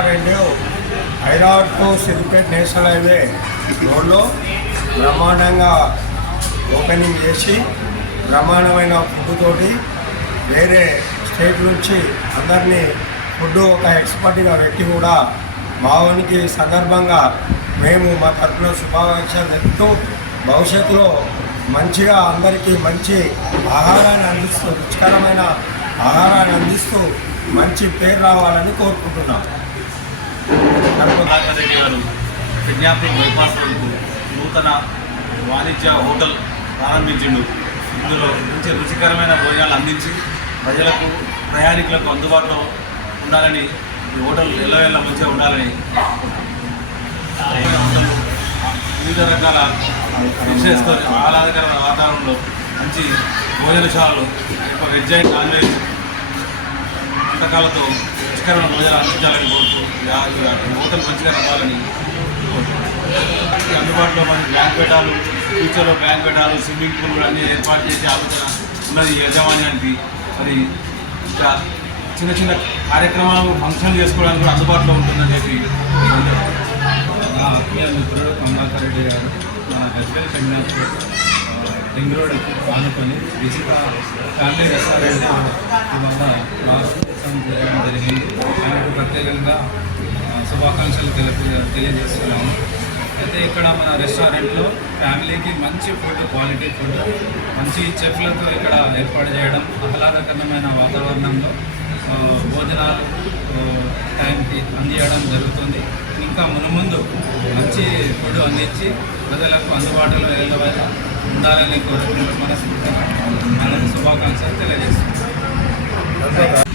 Restaurant Hyderabad to Siddipet national highway రోడ్లో బ్రహ్మాండంగా opening చేసి బ్రహ్మాండమైన ఫుడ్ తోటి వేరే స్టేట్ నుంచి అందరినీ ఫుడ్ ఒక ఎక్స్పర్ట్గా పెట్టి కూడా మావానికి సందర్భంగా మేము మా తరఫున శుభాకాంక్షలు తెలుపుతూ భవిష్యత్తులో మంచిగా అందరికీ మంచి ఆహారాన్ని అందిస్తూ రుచికరమైన ఆహారాన్ని అందిస్తూ మంచి పేరు రావాలని కోరుకుంటున్నాం. రెడ్డి గారు విజ్ఞాపన బైపాస్ వరకు నూతన వాణిజ్య హోటల్ ప్రారంభించిండు. ఇందులో మంచి రుచికరమైన భోజనాలు అందించి ప్రజలకు ప్రయాణికులకు అందుబాటులో ఉండాలని ఈ హోటల్ ఎల్లవేళ్ళ మంచిగా ఉండాలని హోటల్ వివిధ రకాల డిషెస్తో ఆహ్లాదకరమైన వాతావరణంలో మంచి భోజనశాలలు వెజ్ అండ్ నాన్ వెజ్ వంటకాలతో రుచికరమైన భోజనాలు అందించాలని కోరుతూ హోటల్ మంచిగా నడవాలని అందుబాటులో మనకి బ్యాంక్వెటాలు ఫ్యూచర్లో బ్యాంక్వెటాలు స్విమ్మింగ్ పూల్ అన్నీ ఏర్పాటు చేసే ఆలోచన ఉన్నది యాజమాన్యానికి. మరి ఇంకా చిన్న చిన్న కార్యక్రమాలు ఫంక్షన్లు చేసుకోవడానికి కూడా అందుబాటులో ఉంటుందని చెప్పి నా ఆత్మీయ మిత్రుడు కమలాకర్ రెడ్డి గారు మన హెచ్ఎల్ ఫిట్నెస్ రింగ్ రోడ్ ఆనుకొని విజిత ఫ్యామిలీ రెస్టారెంట్ ఇవాళ ప్రారంభం చేయడం జరిగింది. ఆయనకు ప్రత్యేకంగా శుభాకాంక్షలు తెలియజేస్తున్నాము. అయితే ఇక్కడ మన రెస్టారెంట్లో ఫ్యామిలీకి మంచి ఫుడ్, క్వాలిటీ ఫుడ్, మంచి చెఫ్లతో ఇక్కడ ఏర్పాటు చేయడం, ఆహ్లాదకరమైన వాతావరణంలో భోజనాలు టైంకి అందించడం జరుగుతుంది. ఇంకా మునుముందు మంచి ఫుడ్ అందించి ప్రజలకు అందుబాటులో ఉండాలని కోరుకుంటూ మనస్ఫూర్తిగా శుభాకాంక్షలు తెలియజేస్తున్నాం.